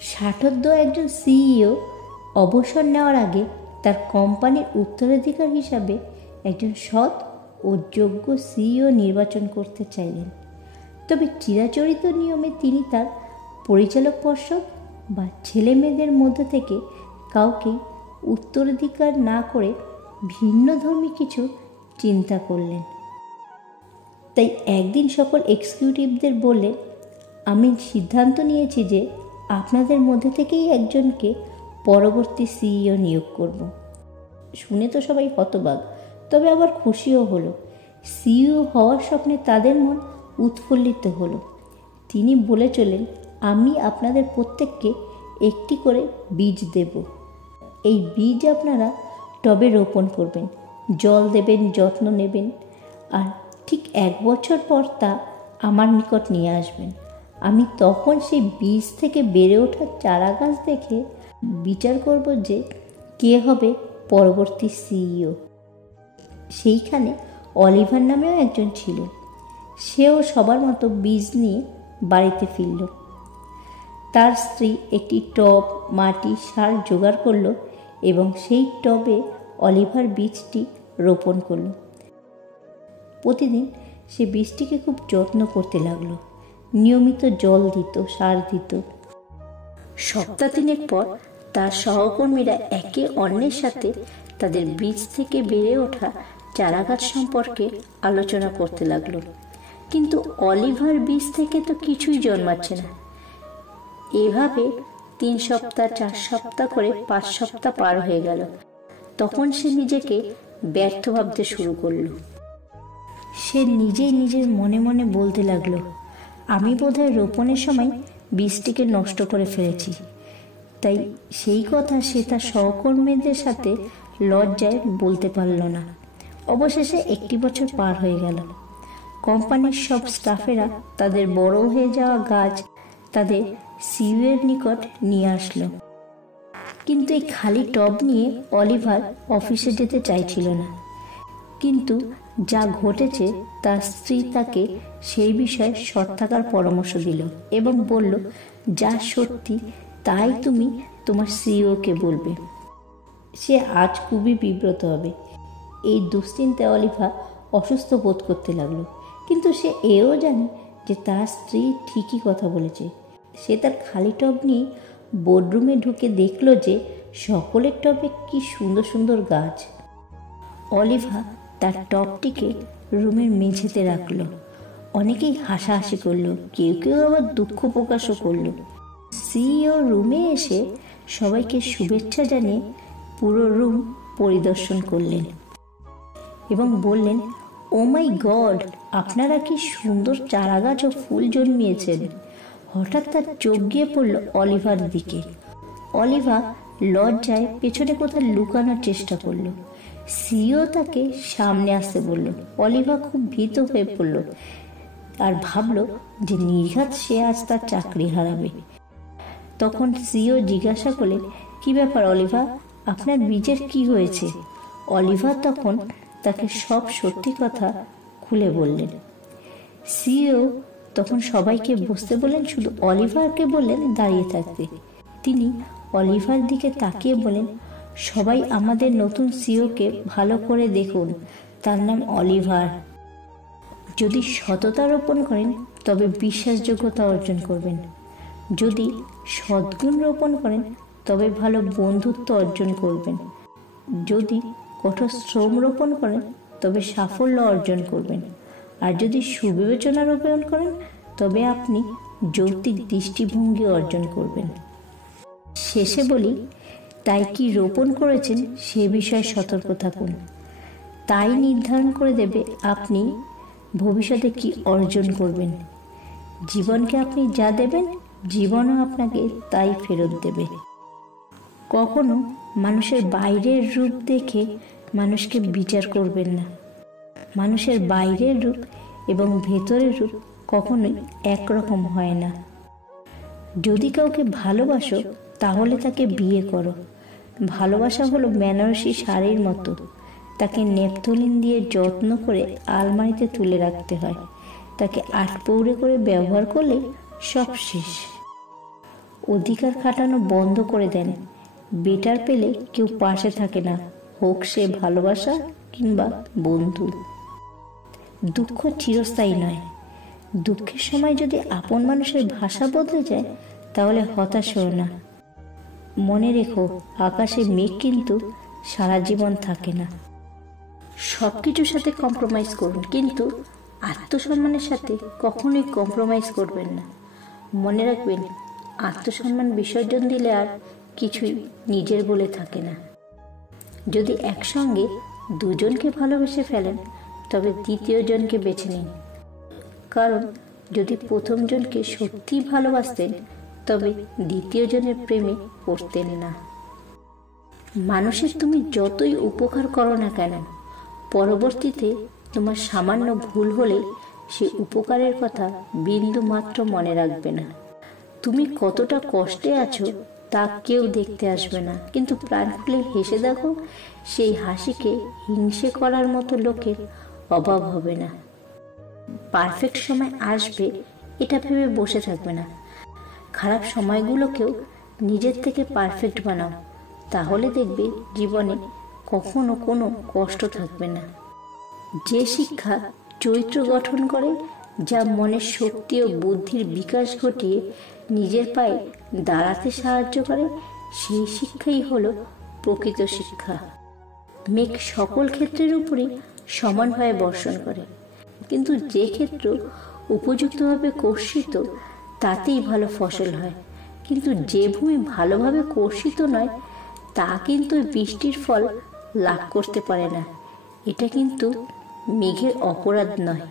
ষাটোর্ধ্ব একজন সিইও অবসর নেওয়ার আগে তার কোম্পানির উত্তরাধিকার হিসাবে একজন সৎ ও যোগ্য সিইও নির্বাচন করতে চাইলেন। তবে চিরাচরিত নিয়মে তিনি তার পরিচালক পর্ষদ বা ছেলে মেয়েদের মধ্যে থেকে কাউকে উত্তরাধিকার না করে ভিন্নধর্মী কিছু চিন্তা করলেন। তাই একদিন সকল এক্সিকিউটিভদের বললেন, আমি সিদ্ধান্ত নিয়েছি যে আপনাদের মধ্যে থেকেই একজনকে পরবর্তী সিইও নিয়োগ করব। শুনে তো সবাই হতবাক, তবে আবার খুশিও হলো। সিইও হওয়ার স্বপ্নে তাদের মন উৎফুল্লিত হলো। তিনি বলে চলেন, আমি আপনাদের প্রত্যেককে একটি করে বীজ দেব। এই বীজ আপনারা টবে রোপণ করবেন, জল দেবেন, যত্ন নেবেন, আর ঠিক 1 বছর পর তা আমার নিকট নিয়ে আসবেন। আমি তখন সেই বীজ থেকে বেড়ে ওঠা চারা গাছ দেখে বিচার করব যে কে হবে পরবর্তী সিইও। সেইখানে অলিভার নামেও একজন ছিল। সেও সবার মতো বীজ নিয়ে বাড়িতে ফিরল। তার স্ত্রী একটি টব, মাটি, সার জোগাড় করলো এবং সেই টবে অলিভার বীজটি রোপণ করল। প্রতিদিন সে বীজটিকে খুব যত্ন করতে লাগলো, নিয়মিত জল দিত, সার দিত। সপ্তাহ 3 পর তার সহকর্মীরা একে অন্যের সাথে তাদের বীজ থেকে বেড়ে ওঠা চারাগাছ সম্পর্কে আলোচনা করতে লাগলো। কিন্তু অলিভার বীজ থেকে তো কিছুই জন্মাচ্ছে না। এভাবে 3 সপ্তাহ, 4 সপ্তাহ করে 5 সপ্তাহ পার হয়ে গেল। তখন সে নিজেকে ব্যর্থ ভাবতে শুরু করলো। সে নিজেই নিজের মনে মনে বলতে লাগলো, আমি বোধহয় রোপণের সময় বীজটিকে নষ্ট করে ফেলেছি। তাই সেই কথা সে তার সহকর্মীদের সাথে লজ্জায় বলতে পারল না। অবশেষে 1 বছর পার হয়ে গেল। কোম্পানির সব স্টাফেরা তাদের বড় হয়ে যাওয়া গাছ তাদের সিইওর নিকট নিয়ে আসলো। কিন্তু এই খালি টব নিয়ে অলিভার অফিসে যেতে চাইছিল না। কিন্তু যা ঘটেছে তার স্ত্রী তাকে সেই বিষয়ে সৎ থাকার পরামর্শ দিল এবং বলল, যা সত্যি তাই তুমি তোমার সিইওকে বলবে। সে আজ খুবই বিব্রত হবে। এই দুশ্চিন্তায় অলিভা অসুস্থ বোধ করতে লাগলো। কিন্তু সে এও জানে যে তার স্ত্রী ঠিকই কথা বলেছে। সে তার খালি টব নিয়ে বোর্ডরুমে ঢুকে দেখল যে সকলের টবে কি সুন্দর সুন্দর গাছ। অলিভা তার টবটিকে রুমের মেঝেতে রাখল। অনেকেই হাসাহাসি করলো, কেউ কেউ আবার দুঃখ প্রকাশও করলো। সিইও রুমে এসে সবাইকে শুভেচ্ছা জানিয়ে পুরো রুম পরিদর্শন করলেন এবং বললেন, ও মাই গড, আপনারা কি সুন্দর চারাগাছ ও ফুল জন্মিয়েছেন। হঠাৎ তার চোখ গিয়ে পড়ল অলিভার দিকে। অলিভা লজ্জায় পেছনে কোথাও লুকানোর চেষ্টা করলো। সিইও তাকে সামনে আসতে বলল। অলিভা খুব ভীত হয়ে পড়ল আর ভাবল যে নির্ঘাত সে আজ তার চাকরি হারাবে। তখন সিইও জিজ্ঞাসা করলেন, কি ব্যাপার অলিভা, আপনার বীজের কি হয়েছে? অলিভা তখন তাকে সব সত্যি কথা খুলে বললেন। সিইও তখন সবাইকে বসতে বললেন, শুধু অলিভারকে বললেন দাঁড়িয়ে থাকতে। তিনি অলিভার দিকে তাকিয়ে বলেন, সবাই আমাদের নতুন সিইওকে ভালো করে দেখুন। তার নাম অলিভার। যদি সততা রোপণ করেন তবে বিশ্বাসযোগ্যতা অর্জন করবেন। যদি সদ্গুণ রোপণ করেন তবে ভালো বন্ধুত্ব অর্জন করবেন। যদি কঠোর শ্রম রোপণ করেন তবে সাফল্য অর্জন করবেন। আর যদি সুবিবেচনা রোপণ করেন তবে আপনি যৌক্তিক দৃষ্টিভঙ্গি অর্জন করবেন। শেষে বলি, তাই কি রোপণ করেছেন সে বিষয়ে সতর্ক থাকুন। তাই নির্ধারণ করে দেবে আপনি ভবিষ্যতে কি অর্জন করবেন। জীবনকে আপনি যা দেবেন, জীবনও আপনাকে তাই ফেরত দেবে। কখনো মানুষের বাইরের রূপ দেখে মানুষকে বিচার করবেন না। মানুষের বাইরের রূপ এবং ভেতরের রূপ কখনোই একরকম হয় না। যদি কাউকে ভালোবাসো তাহলে তাকে বিয়ে করো। ভালোবাসা হলো বেনারসি শাড়ির মতো, তাকে নেপথলিন দিয়ে যত্ন করে আলমারিতে তুলে রাখতে হয়। তাকে আটপৌরে করে ব্যবহার করলে সব শেষ। অধিকার খাটানো বন্ধ করে দেন। বেটার পেলে কেউ পাশে থাকে না, হোক সে ভালোবাসা কিংবা বন্ধু। দুঃখ চিরস্থায়ী নয়। দুঃখের সময় যদি আপন মানুষের ভাষা বদলে যায় তাহলে হতাশ হও না। মনে রেখো, আকাশে মেঘ কিন্তু সারা জীবন থাকে না। সব কিছুর সাথে কম্প্রোমাইজ করুন, কিন্তু আত্মসম্মানের সাথে কখনোই কম্প্রোমাইজ করবেন না। মনে রাখবেন, আত্মসম্মান বিসর্জন দিলে আর কিছুই নিজের বলে থাকে না। যদি একসঙ্গে দুজনকে ভালোবেসে ফেলেন তবে দ্বিতীয় জনকে বেছে নিন, কারণ যদি প্রথম জনকে সত্যিই ভালোবাসতেন তবে দ্বিতীয় জনের প্রেমে পড়তেন না। মানুষের তুমি যতই উপকার করো না কেন, পরবর্তীতে তোমার সামান্য ভুল হলে সে উপকারের কথা বিন্দু মাত্র মনে রাখবে না। তুমি কতটা কষ্টে আছো তা কেউ দেখতে আসবে না, কিন্তু প্রাণ খুলে হেসে দেখো, সেই হাসিকে হিংসে করার মতো লোকের অভাব হবে না। পারফেক্ট সময় আসবে এটা ভেবে বসে থাকবে না। খারাপ সময়গুলোকেও নিজের থেকে পারফেক্ট বানাও, তাহলে দেখবে জীবনে কখনো কোনো কষ্ট থাকবে না। যে শিক্ষা চরিত্র গঠন করে, যা মনের শক্তি ও বুদ্ধির বিকাশ ঘটিয়ে নিজের পায়ে দাঁড়াতে সাহায্য করে, সেই শিক্ষাই হলো প্রকৃত শিক্ষা। মেঘ সকল ক্ষেত্রের উপরই সমানভাবে বর্ষণ করে, কিন্তু যে ক্ষেত্র উপযুক্তভাবে কর্ষিত তাতেই ভালো ফসল হয়। কিন্তু যে ভূমি ভালোভাবে কর্ষিত নয় তা কিন্তু বৃষ্টির ফল লাভ করতে পারে না। এটা কিন্তু মেঘের অপরাধ নয়।